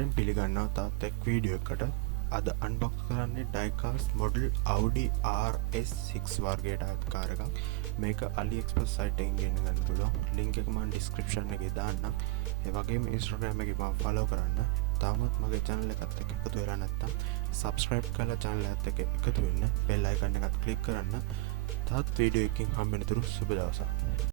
ආදරෙන් පිළිගන්නවා තාත් එක් වීඩියෝ එකකට. අද අන්බොක්ස් කරන්නේ Diecast model Audi RS 6 වර්ගයට අයත් කාර් එකක්. මේක Aliexpress site එකෙන් ගෙන ගන්න පුළුවන්. link එක මම description එකේ දාන්නම්. ඒ වගේම Instagram එකේ මම follow කරන්න. තාමත් මගේ channel එකත් එක්ක එකතු වෙලා නැත්නම් subscribe කරලා channel එකත් එක්ක එකතු වෙන්න. bell icon එකත් click කරන්න. තාත් වීඩියෝ එකකින් හම්බෙන තුරු සුබ දවසක්.